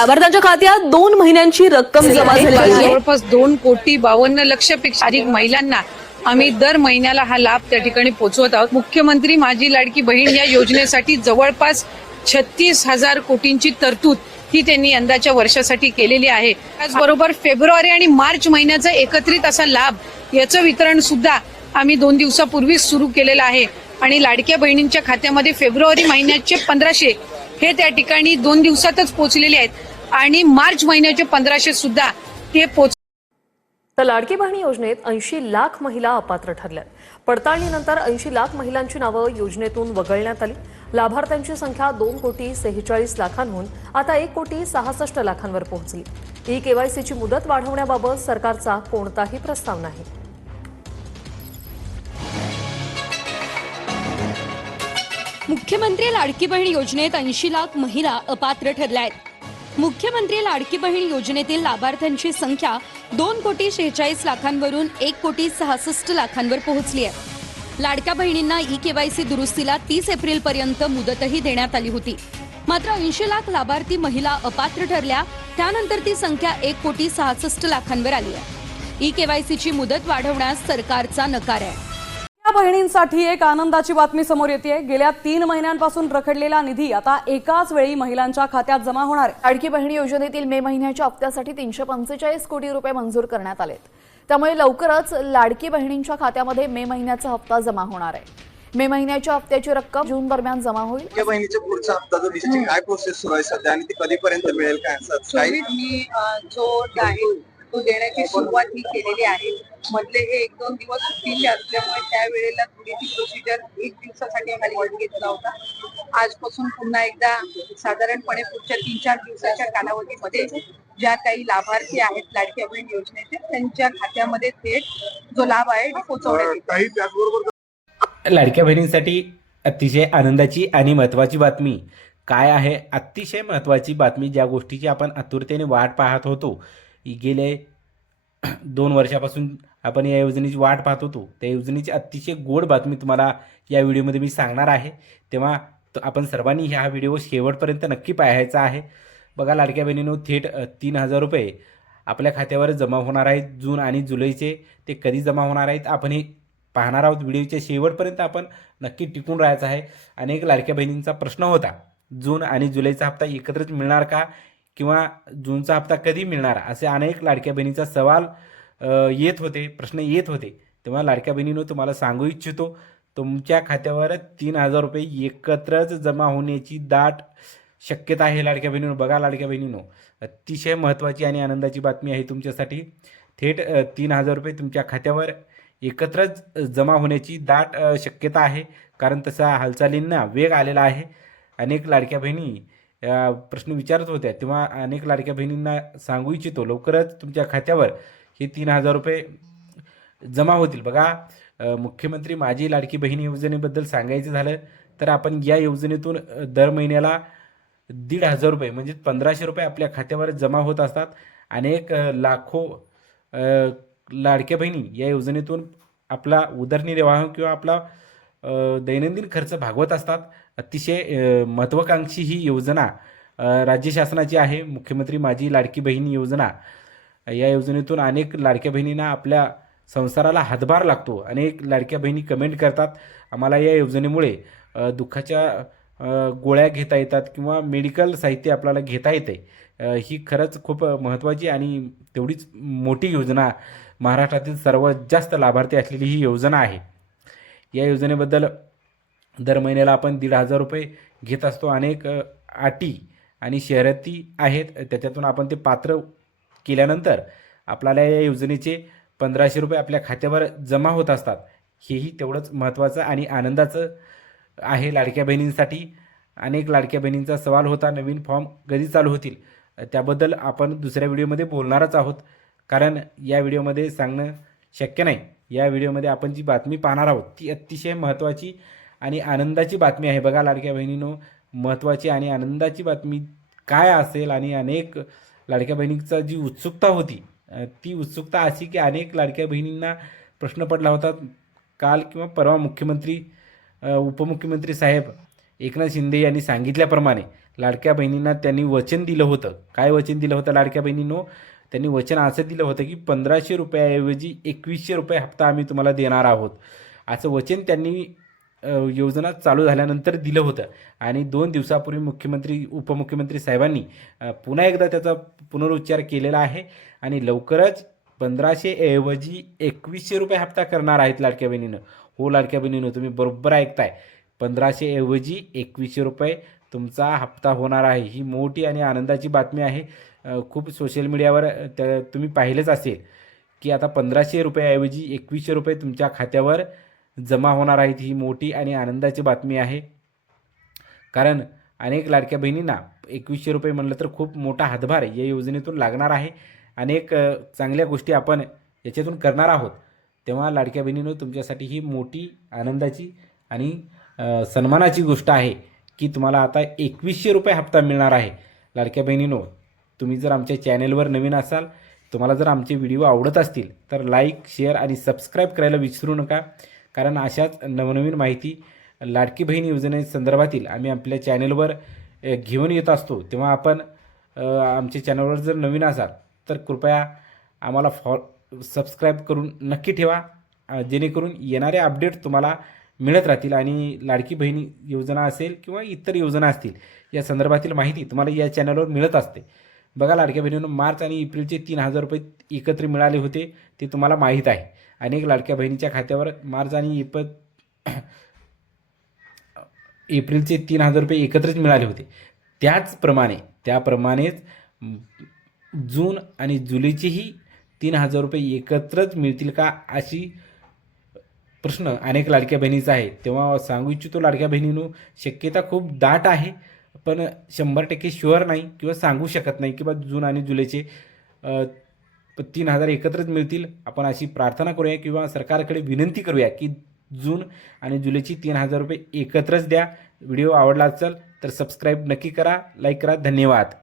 लाभार्थ्यांच्या खात्यात 2 महिन्यांची रक्कम जमा झाली आहे. जवळपास 2,52,00,000 पेक्षा महिलांना आम्ही दर महिन्याला हा लाभ त्या ठिकाणी पोहोचवत आहोत. मुख्यमंत्री माझी लाडकी बहीण या योजनेसाठी जवळपास 36,000 कोटींची तरतूद ही त्यांनी यंदाच्या वर्षासाठी केलेली आहे. त्याचबरोबर फेब्रुवारी आणि मार्च महिन्याचा एकत्रित असा लाभ याचं वितरण सुद्धा आम्ही 2 दिवसापूर्वीच सुरू केलेलं आहे आणि लाडक्या बहिणींच्या खात्यामध्ये फेब्रुवारी महिन्याचे 1,500 हे त्या ठिकाणी 2 दिवसातच पोहोचलेले आहेत आणि मार्च महिन्याचे 1,500 सुद्धा ते तर लाडकी बहीण योजनेत 80 लाख महिला अपात्र ठरल्या. पडताळणीनंतर 80 लाख महिलांची नावं योजनेतून वगळण्यात आली. लाभार्थ्यांची संख्या 2,46,00,000 आता 1,66,00,000 पोहोचली. ई-केवायसीची मुदत वाढवण्याबाबत सरकारचा कोणताही प्रस्ताव नाही. मुख्यमंत्री लाडकी बहीण योजनेत 80 लाख महिला अपात्र ठरल्या आहेत. मुख्यमंत्री लाडकी बहीण योजनेतील लाभार्थ्यांची संख्या 2,46,00,000 वरून 1,66,00,000 पोहोचली आहे. लाडक्या बहिणींना ई-केवायसी दुरुस्तीला 30 एप्रिलपर्यंत मुदतही देण्यात आली होती. मात्र 80 लाख लाभार्थी महिला अपात्र ठरल्या. त्यानंतर ती संख्या 1,66,00,000 आली आहे. ई-केवायसीची मुदत वाढवण्यास सरकारचा नकार आहे. बहिणींसाठी एक आनंदाची बातमी समोर येते. गेल्या 3 महिन्यांपासून रखडलेला निधी आता एकाच वेळी महिलांच्या खात्यात जमा होणार आहे. लाडकी बहीण योजनेतील मे महिन्याच्या हप्त्यासाठी 345 कोटी रुपये मंजूर करण्यात आलेत. त्यामुळे लवकरच लाडकी बहिणींच्या खात्यामध्ये मे महिन्याचा हप्ता जमा होणार आहे. मे महिन्याच्या हप्त्याची रक्कम जून दरम्यान जमा होईल. लाडक्या बहिणीच्या पुढचा हप्ता जो दिसते काय प्रोसेस सुरू आहे सध्या आणि ती कधीपर्यंत मिळेल काय असं काही मी जो आहे तो देण्याची सुरुवात ही केलेली आहे. मधले हे 1-2 दिवस सुट्टीचे असल्यामुळे त्यावेळेला थोडीशी प्रोसिजर 1 दिवसासाठी खाली वर घेतला होता. आजपासून पुन्हा एकदा साधारणपणे पुढच्या 3-4 दिवसाच्या कालावधीमध्ये ज्या काही लाभार्थी आहेत लाडक्या बहीण योजनेचे त्यांच्या खात्यामध्ये थेट जो लाभ आहे तो पोहोचवण्यात येईल. त्याचबरोबर लाडक्या बहिणींसाठी अतिशय आनंदाची आणि महत्त्वाची बातमी काय आहे? अतिशय महत्त्वाची बातमी, ज्या गोष्टीची आपण आतुरतेने वाट पाहत होतो. गेले 2 वर्षापासून आपण या योजनेची वाट पाहत होतो. त्या योजनेची अतिशय गोड बातमी तुम्हाला या व्हिडिओमध्ये मी सांगणार आहे. तेव्हा आपण सर्वांनी हा व्हिडिओ शेवटपर्यंत नक्की पाहायचा आहे. बघा, लाडक्या बहिणींनो, थेट 3,000 रुपये आपल्या खात्यावर जमा होणार आहेत. जून आणि जुलैचे ते कधी जमा होणार आहेत आपण हे पाहणार आहोत. व्हिडिओच्या शेवटपर्यंत आपण नक्की टिकून राहायचं आहे. अनेक लाडक्या बहिणींचा प्रश्न होता, जून आणि जुलैचा हप्ता एकत्रच मिळणार का किंवा जूनचा हप्ता कधी मिळणार, असे अनेक लाडक्या बहिणींचा सवाल येत होते, प्रश्न येत होते. तेव्हा लाडक्या बहिणींनो, तुम्हाला सांगू इच्छितो, तुमच्या खात्यावर 3,000 रुपये एकत्रच जमा होण्याची दाट शक्यता आहे. लाडक्या बहिणींनो, बघा लाडक्या बहिणींनो, अतिशय महत्त्वाची आणि आनंदाची बातमी आहे तुमच्यासाठी. थेट 3,000 रुपये तुमच्या खात्यावर एकत्रच जमा होण्याची दाट शक्यता आहे. कारण तसा हालचालींना वेग आलेला आहे. अनेक लाडक्या बहिणी प्रश्न विचारत होत्या, तेव्हा अनेक लाडक्या बहिणींना सांगू इच्छितो, लवकरच तुमच्या खात्यावर हे 3,000 रुपये जमा होतील. बघा, मुख्यमंत्री माझी लाडकी बहीण योजनेबद्दल सांगायचं झालं तर आपण या योजनेतून दर महिन्याला 1,500 रुपये म्हणजे 1,500 रुपये आपल्या खात्यावर जमा होत असतात. अनेक लाखो लाडक्या बहिणी या योजनेतून आपला उदरनिर्वाह किंवा आपला दैनंदिन खर्च भागवत असतात. अतिशय महत्त्वाकांक्षी ही योजना राज्य शासनाची आहे, मुख्यमंत्री माझी लाडकी बहीण योजना. या योजनेतून अनेक लाडक्या बहिणींना आपल्या संसाराला हातभार लागतो. अनेक लाडक्या बहिणी कमेंट करतात, आम्हाला या योजनेमुळे दुःखाच्या गोळ्या घेता येतात किंवा मेडिकल साहित्य आपल्याला घेता येते. ही खरंच खूप महत्त्वाची आणि तेवढीच मोठी योजना, महाराष्ट्रातील सर्वात जास्त लाभार्थी असलेली ही योजना आहे. या योजनेबद्दल दर महिन्याला आपण 1,500 रुपये घेत असतो. अनेक अटी आणि शर्ती आहेत, त्याच्यातून आपण ते पात्र केल्यानंतर आपल्याला या योजनेचे 1,500 रुपये आपल्या खात्यावर जमा होत असतात. हेही तेवढंच महत्त्वाचं आणि आनंदाचं आहे लाडक्या बहिणींसाठी. अनेक लाडक्या बहिणींचा सवाल होता, नवीन फॉर्म कधी चालू होतील, त्याबद्दल आपण दुसऱ्या व्हिडिओमध्ये बोलणारच आहोत. कारण या व्हिडिओमध्ये सांगणं शक्य नाही. या व्हिडिओमध्ये आपण जी बातमी पाहणार आहोत ती अतिशय महत्त्वाची आणि आनंदाची बातमी आहे. बघा लाडक्या बहिणींनो, महत्त्वाची आणि आनंदाची बातमी काय असेल आणि अनेक लाडक्या बहिणींचा जी उत्सुकता होती ती उत्सुकता अशी की अनेक लाडक्या बहिणींना प्रश्न पडला होता. काल किंवा परवा उपमुख्यमंत्री साहेब एकनाथ शिंदे यांनी सांगितल्याप्रमाणे लाडक्या बहिणींना त्यांनी वचन दिलं होतं. काय वचन दिलं होतं लाडक्या बहिणींनो? त्यांनी वचन असं दिलं होतं की 1500 रुपयाऐवजी 2100 रुपये हप्ता आम्ही तुम्हाला देणार आहोत, असं वचन त्यांनी योजना चालू झाल्यानंतर दिलं होतं. आणि 2 दिवसापूर्वी मुख्यमंत्री उपमुख्यमंत्री साहेबांनी पुन्हा एकदा त्याचा पुनरुच्चार केलेला आहे आणि लवकरच 1500 ऐवजी 2100 रुपये हप्ता करणार आहेत लाडक्या बहिणीनं. हो लाडक्या बहिणीनं, तुम्ही बरोबर ऐकताय. 1500 ऐवजी 2100 रुपये तुमचा हप्ता होणार आहे. ही मोठी आणि आनंदाची बातमी आहे. खूप सोशल मीडियावर तुम्ही पाहिलेच असेल की आता 1500 रुपयाऐवजी 2100 रुपये तुमच्या खात्यावर जमा होणार आहेत. ही मोठी आणि आनंदाची बातमी आहे. कारण अनेक लाडक्या बहिणींना 2100 रुपये म्हणलं तर खूप मोठा हातभार या योजनेतून लागणार आहे. अनेक चांगल्या गोष्टी आपण याच्यातून करणार आहोत. तेव्हा लाडक्या बहिणींनो, तुमच्यासाठी ही मोठी आनंदाची आणि सन्मानाची गोष्ट आहे की तुम्हाला आता 2100 रुपये हप्ता मिळणार आहे. लाडक्या बहिणींनो, तुम्ही जर आमच्या चॅनेलवर नवीन असाल, तुम्हाला जर आमचे व्हिडिओ आवडत असतील तर लाईक, शेअर आणि सबस्क्राईब करायला विसरू नका. कारण अशाच नवनवीन माहिती लाडकी बहीण योजनेसंदर्भातील आम्ही आपल्या चॅनेलवर घेऊन येत असतो. तेव्हा आपण आमच्या चॅनलवर जर नवीन असाल तर कृपया आम्हाला सबस्क्राईब करून नक्की ठेवा, जेणेकरून येणारे अपडेट तुम्हाला मिळत राहतील. आणि लाडकी बहिणी योजना असेल किंवा इतर योजना असतील या संदर्भातील माहिती तुम्हाला या चॅनलवर मिळत असते. बघा लाडक्या बहिणींनो, मार्च आणि एप्रिलचे 3000 रुपये एकत्र मिळाले होते, ते तुम्हाला माहीत आहे. अनेक लाडक्या बहिणीच्या खात्यावर मार्च आणि एप्रिलचे 3000 रुपये एकत्रच मिळाले होते. त्याप्रमाणेच जून आणि जुलैचेही 3000 रुपये एकत्रच मिळतील का, अशी प्रश्न अनेक लाडक्या बहिणीचा आहे. तेव्हा सांगू इच्छितो लाडक्या बहिणींनो, शक्यता खूप दाट आहे, पण 100% शुअर नाही किंवा सांगू शकत नाही की बा जून आणि जुलैचे 3000 एकत्रच मिळतील. आपण अशी प्रार्थना करूया किंवा सरकारकडे विनंती करूया की जून आणि जुलैची 3000 रुपये एकत्रच द्या. व्हिडिओ आवडला असेल तर सबस्क्राईब नक्की करा, लाईक करा. धन्यवाद.